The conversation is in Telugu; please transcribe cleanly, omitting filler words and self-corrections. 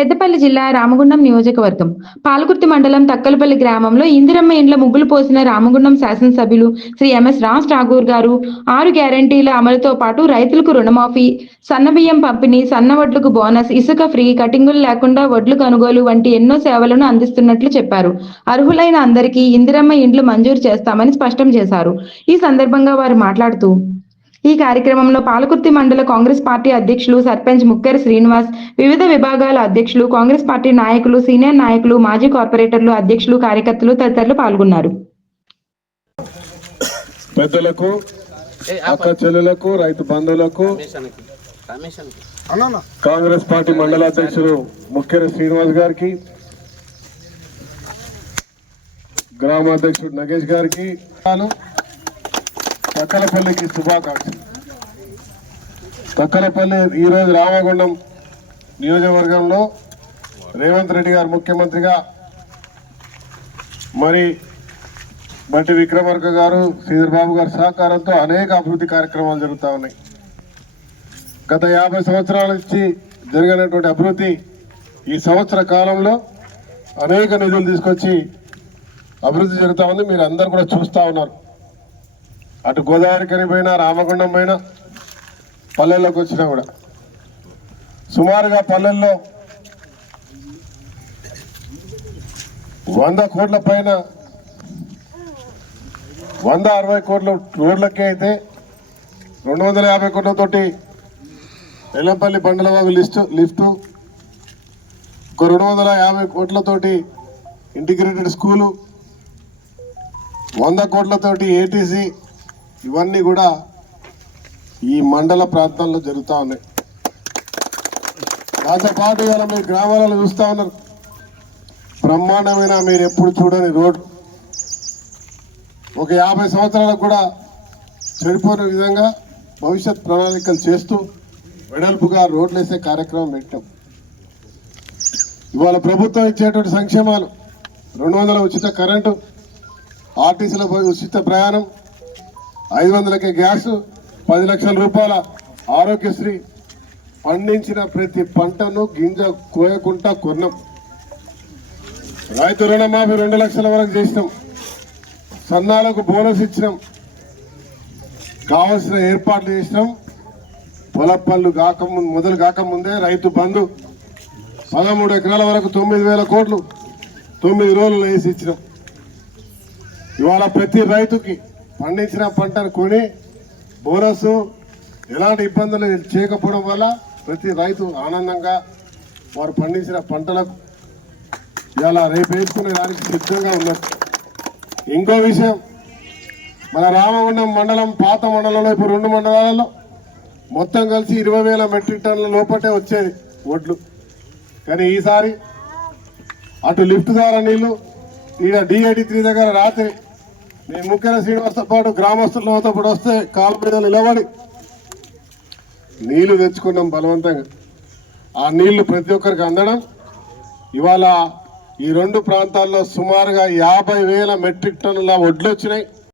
పెద్దపల్లి జిల్లా రామగుండం నియోజకవర్గం పాలకుర్తి మండలం తక్కలపల్లి గ్రామంలో ఇందిరమ్మ ఇండ్ల ముగ్గులు పోసిన రామగుండం శాసనసభ్యులు శ్రీ ఎంఎస్ రాజ్ ఠాగూర్ గారు 6 గ్యారంటీల అమలుతో పాటు రైతులకు రుణమాఫీ, సన్నబియ్యం పంపిణీ, సన్నవడ్లకు బోనస్, ఇసుక ఫ్రీ, కటింగులు లేకుండా వడ్లు కొనుగోలు వంటి ఎన్నో సేవలను అందిస్తున్నట్లు చెప్పారు. అర్హులైన అందరికీ ఇందిరమ్మ ఇండ్లు మంజూరు చేస్తామని స్పష్టం చేశారు. ఈ సందర్భంగా వారు మాట్లాడుతూ ఈ కార్యక్రమంలో పాలకుర్తి మండల కాంగ్రెస్ పార్టీ అధ్యక్షులు సర్పంచ్ ముక్కెర శ్రీనివాస్, వివిధ విభాగాల అధ్యక్షులు, కాంగ్రెస్ పార్టీ నాయకులు, సీనియర్ నాయకులు, మాజీ కార్పొరేటర్లు, అధ్యక్షులు, కార్యకర్తలు తదితరులు పాల్గొన్నారు. పెద్దలకు, అక్క చెల్లెలకు, రైతు బంధువులకు, కాంగ్రెస్ పార్టీ మండల అధ్యక్షులు ముక్కెర శ్రీనివాస్ గారికి, గ్రామ అధ్యక్షుడు నగేష్ గారికి, తక్కలపల్లికి శుభాకాంక్షలు. తక్కలపల్లి ఈరోజు రామగుండం నియోజకవర్గంలో రేవంత్ రెడ్డి గారు ముఖ్యమంత్రిగా, మరి బట్టి విక్రమార్క గారు, శ్రీధర్ బాబు గారి సహకారంతో అనేక అభివృద్ధి కార్యక్రమాలు జరుగుతూ ఉన్నాయి. గత 50 సంవత్సరాల నుంచి జరిగినటువంటి అభివృద్ధి ఈ సంవత్సర కాలంలో అనేక నిధులు తీసుకొచ్చి అభివృద్ధి జరుగుతూ ఉంది. మీరు అందరు కూడా చూస్తూ ఉన్నారు. అటు గోదావరి కని పోయినా, రామగుండం పోయినా, పల్లెల్లోకి వచ్చినా కూడా సుమారుగా పల్లెల్లో 100 కోట్ల పైన 160 కోట్ల రోడ్లకే అయితే 250 కోట్లతోటి ఎల్లంపల్లి బండలవాగు లిఫ్టు, ఒక 250 కోట్లతోటి ఇంటిగ్రేటెడ్ స్కూలు, 100 కోట్లతోటి ఏటీసీ, ఇవన్నీ కూడా ఈ మండల ప్రాంతాల్లో జరుగుతూ ఉన్నాయి. దాంతో పాటు ఇవాళ మీరు గ్రామాలలో చూస్తూ ఉన్నారు, బ్రహ్మాండమైన మీరు ఎప్పుడు చూడని రోడ్డు, ఒక 50 సంవత్సరాలకు కూడా చెడిపోయిన విధంగా భవిష్యత్ ప్రణాళికలు చేస్తూ వెడల్పుగా రోడ్లు వేసే కార్యక్రమం పెట్టాం. ఇవాళ ప్రభుత్వం ఇచ్చేటువంటి సంక్షేమాలు 200 ఉచిత కరెంటు, ఆర్టీసీలో ఉచిత ప్రయాణం, 500కే గ్యాస్, 10 లక్షల రూపాయల ఆరోగ్యశ్రీ, పండించిన ప్రతి పంటను గింజ కోయకుండా కొన్నాం. రైతు రుణమాఫీ 2 లక్షల వరకు చేసినాం. సన్నాలకు బోనస్ ఇచ్చినాం. కావలసిన ఏర్పాట్లు చేసినాం. పొల పనులు మొదలు కాకముందే రైతు బంధు 13 ఎకరాల వరకు 9,000 కోట్లు 9 రోజులు వేసి ఇచ్చినాం. ఇవాళ ప్రతి రైతుకి పండించిన పంటను కొని బోనస్, ఎలాంటి ఇబ్బందులు చేయకపోవడం వల్ల ప్రతి రైతు ఆనందంగా వారు పండించిన పంటలకు ఇలా రేపు వేసుకునే దానికి సిద్ధంగా ఉన్నారు. ఇంకో విషయం, మన రామగుండం మండలం పాత మండలంలో ఇప్పుడు 2 మండలాలలో మొత్తం కలిసి 20,000 మెట్రిక్ టన్నుల లోపటే వచ్చేది వడ్లు. కానీ ఈసారి అటు లిఫ్ట్ ద్వారా నీళ్లు, ఈడ D83 దగ్గర రాత్రి నేను ముఖ్య శ్రీనివాసంతో పాటు గ్రామస్తులతో పాటు వస్తే కాలు మీద నిలబడి నీళ్లు తెచ్చుకున్నాం బలవంతంగా. ఆ నీళ్లు ప్రతి ఒక్కరికి అందడం, ఇవాళ ఈ 2 ప్రాంతాల్లో సుమారుగా 50,000 మెట్రిక్ టన్నుల వడ్లు వచ్చినాయి.